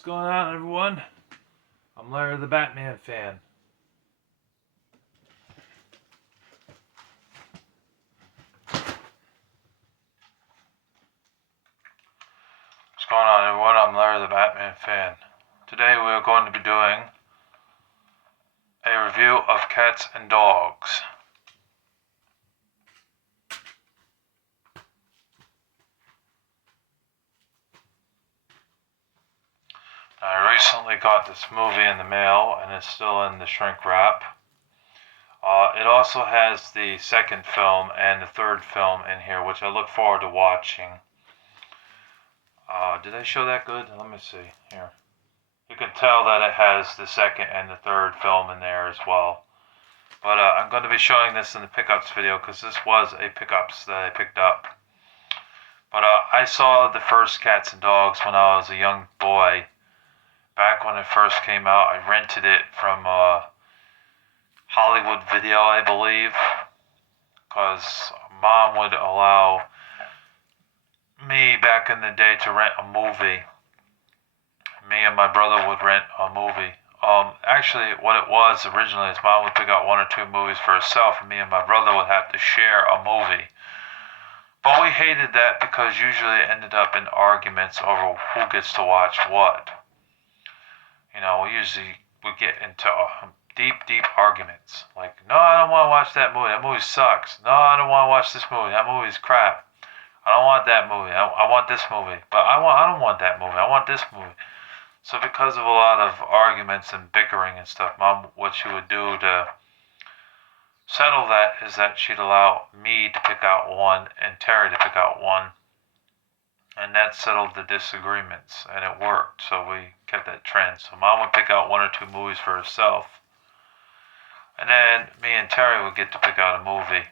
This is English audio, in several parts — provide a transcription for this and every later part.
What's going on, everyone? I'm Larry the Batman fan. What's going on, everyone? I'm Larry the Batman fan. Today we're going to be doing a review of Cats and Dogs. I recently got this movie in the mail and it's still in the shrink wrap. It also has the second film and the third film in here, which I look forward to watching. Did I show that good? Let me see. Here. You can tell that it has the second and the third film in there as well. But I'm going to be showing this in the pickups video because this was a pickups that I picked up. But I saw the first Cats and Dogs when I was a young boy. Back when it first came out, I rented it from Hollywood Video, I believe, because Mom would allow me back in the day to rent a movie. Me and my brother would rent a movie. Actually, what it was originally is Mom would pick out one or two movies for herself, and me and my brother would have to share a movie. But we hated that because usually it ended up in arguments over who gets to watch what. You know, we usually would get into deep arguments. Like, no, I don't want to watch that movie. That movie sucks. No, I don't want to watch this movie. That movie's crap. I don't want that movie. I want this movie. But I don't want that movie. I want this movie. So because of a lot of arguments and bickering and stuff, Mom, what she would do to settle that is that she'd allow me to pick out one and Terry to pick out one. And that settled the disagreements, and it worked. So we kept that trend. So Mom would pick out one or two movies for herself. And then me and Terry would get to pick out a movie.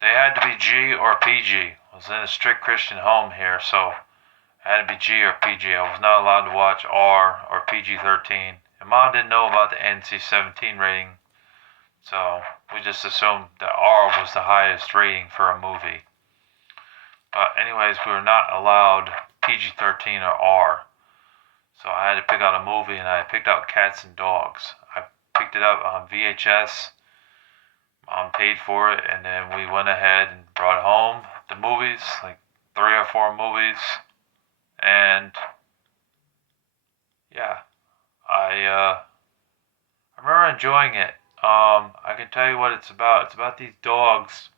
They had to be G or PG. I was in a strict Christian home here, so it had to be G or PG. I was not allowed to watch R or PG-13. And Mom didn't know about the NC-17 rating, so we just assumed that R was the highest rating for a movie. But anyways, we were not allowed PG-13 or R. So I had to pick out a movie, and I picked out Cats and Dogs. I picked it up on VHS. Mom paid for it, and then we went ahead and brought home the movies, like 3 or 4 movies. And yeah, I remember enjoying it. I can tell you what it's about. It's about these dogs.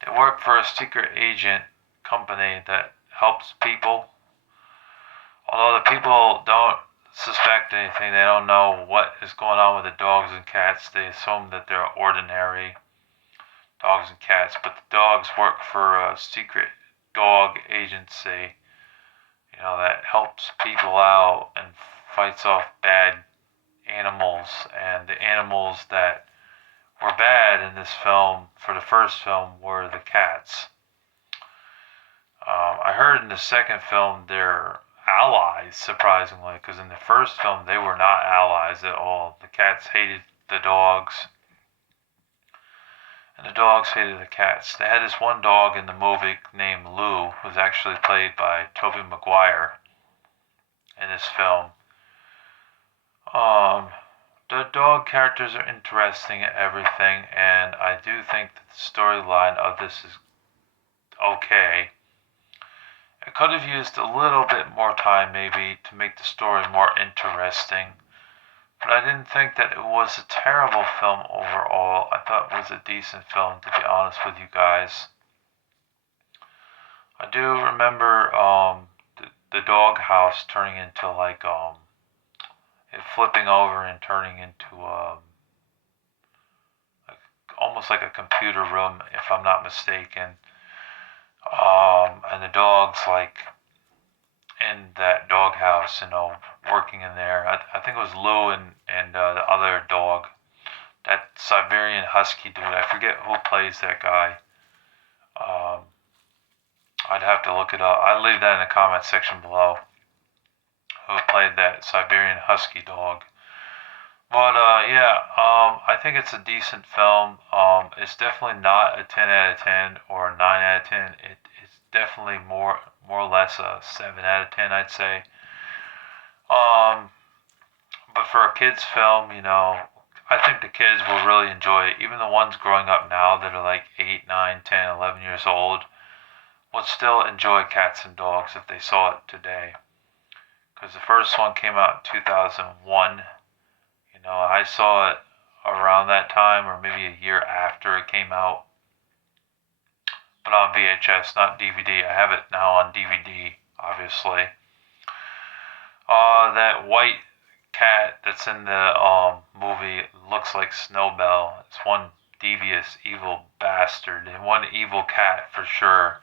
They work for a secret agent company that helps people. Although the people don't suspect anything, they don't know what is going on with the dogs and cats. They assume that they're ordinary dogs and cats, but the dogs work for a secret dog agency, you know, that helps people out and fights off bad animals. And the animals that were bad in this film, for the first film, were the cats. I heard in the second film they're allies, surprisingly, because in the first film they were not allies at all. The cats hated the dogs, and the dogs hated the cats. They had this one dog in the movie named Lou, who was actually played by Tobey Maguire in this film. The dog characters are interesting and everything, and I do think that the storyline of this is okay. I could have used a little bit more time maybe to make the story more interesting, but I didn't think that it was a terrible film overall. I thought it was a decent film, to be honest with you guys. I do remember the dog house turning into like it flipping over and turning into like, almost like a computer room, if I'm not mistaken. And the dog's like in that doghouse, you know, working in there. I think it was Lou and the other dog, that Siberian Husky dude. I forget who plays that guy. I'd have to look it up. I'll leave that in the comment section below. Who played that Siberian Husky dog? But yeah, I think it's a decent film. It's definitely not a 10 out of 10 or a 9 out of 10. It's definitely more or less a 7 out of 10, I'd say. Um, but for a kids film, I think the kids will really enjoy it. Even the ones growing up now that are like 8, 9, 10, 11 years old would still enjoy Cats and Dogs if they saw it today. Because the first one came out in 2001. I saw it around that time or maybe a year after it came out, but on VHS, not DVD. I have it now on DVD, obviously. That white cat that's in the movie looks like Snowbell. It's one devious, evil bastard and one evil cat for sure.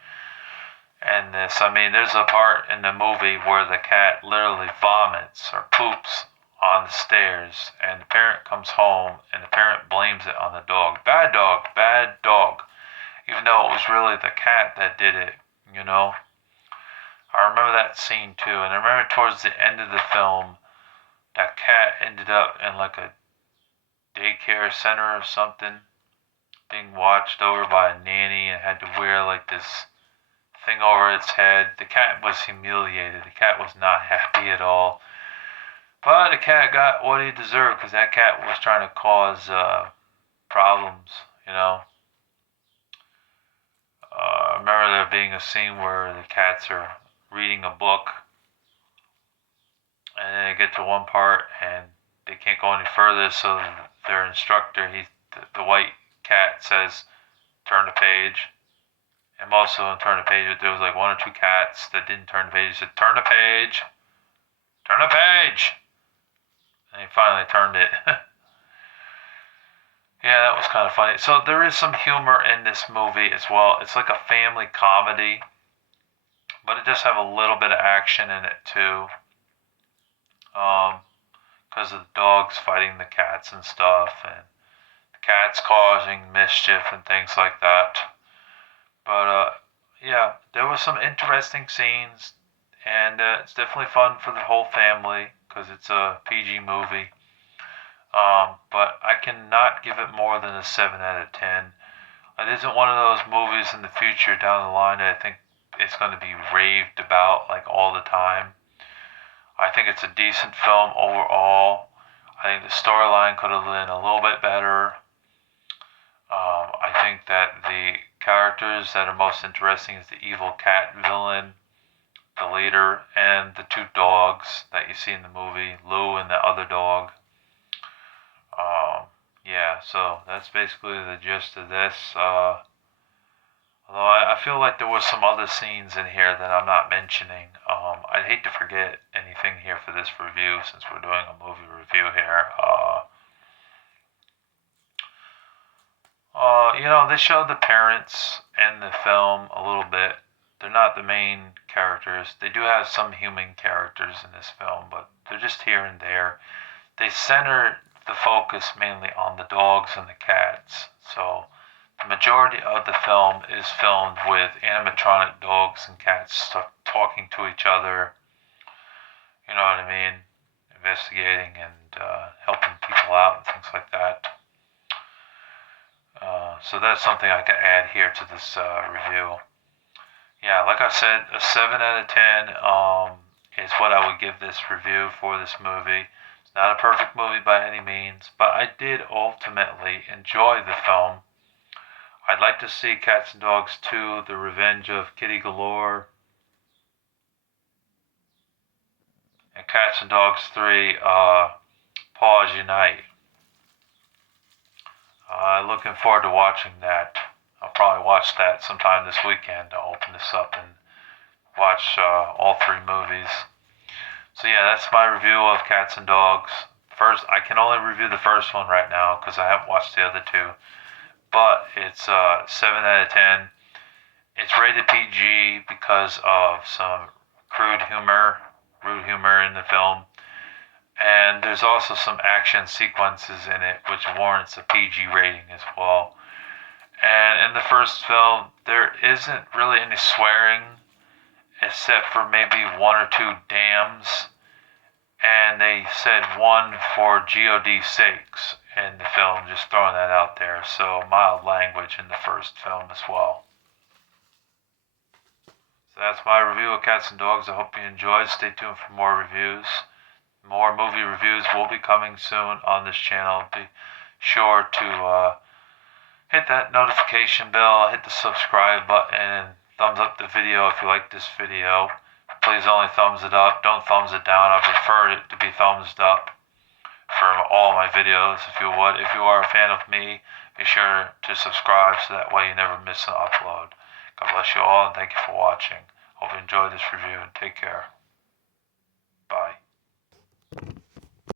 And there's a part in the movie where the cat literally vomits or poops on the stairs, and the parent comes home, and the parent blames it on the dog. Bad dog, bad dog. Even though it was really the cat that did it, you know? I remember that scene too, and I remember towards the end of the film, that cat ended up in like a daycare center or something, being watched over by a nanny and had to wear like this thing over its head. The cat was humiliated. The cat was not happy at all. But the cat got what he deserved because that cat was trying to cause problems, you know. I remember there being a scene where the cats are reading a book and then they get to one part and they can't go any further, so their instructor, the white cat, says, turn the page. And most of them turn the page. There was like one or two cats that didn't turn the page. He said, turn the page. Turn the page. And he finally turned it. Yeah, that was kind of funny. So there is some humor in this movie as well. It's like a family comedy, but it does have a little bit of action in it too. Because of the dogs fighting the cats and stuff, and the cats causing mischief and things like that. But yeah, there was some interesting scenes, and it's definitely fun for the whole family because it's a PG movie. But I cannot give it more than a 7 out of 10. It isn't one of those movies in the future down the line that I think it's going to be raved about like all the time. I think it's a decent film overall. I think the storyline could have been a little bit better. I think that the characters that are most interesting is the evil cat villain, the leader, and the two dogs that you see in the movie, Lou and the other dog. Yeah, so that's basically the gist of this. Although I feel like there was some other scenes in here that I'm not mentioning. I'd hate to forget anything here for this review since we're doing a movie review here. They show the parents in the film a little bit. They're not the main characters. They do have some human characters in this film, but they're just here and there. They center the focus mainly on the dogs and the cats. So the majority of the film is filmed with animatronic dogs and cats talking to each other. You know what I mean? Investigating and helping people out and things like that. So that's something I can add here to this review. Yeah, like I said, a 7 out of 10 is what I would give this review for this movie. It's not a perfect movie by any means, but I did ultimately enjoy the film. I'd like to see Cats and Dogs 2, The Revenge of Kitty Galore, and Cats and Dogs 3, Paws Unite. Looking forward to watching that. I'll probably watch that sometime this weekend to open this up and watch all three movies. So yeah, that's my review of Cats and Dogs. First, I can only review the first one right now because I haven't watched the other two. But it's 7 out of 10. It's rated PG because of some rude humor in the film. And there's also some action sequences in it which warrants a PG rating as well. And in the first film, there isn't really any swearing except for maybe one or two damns and they said one for God sakes in the film, just throwing that out there. So mild language in the first film as well. So that's my review of Cats and Dogs. I hope you enjoyed. Stay tuned for more reviews. More movie reviews will be coming soon on this channel. Be sure to hit that notification bell, hit the subscribe button, and thumbs up the video if you like this video. Please only thumbs it up. Don't thumbs it down. I prefer it to be thumbs up for all my videos if you would. If you are a fan of me, be sure to subscribe so that way you never miss an upload. God bless you all and thank you for watching. Hope you enjoyed this review and take care.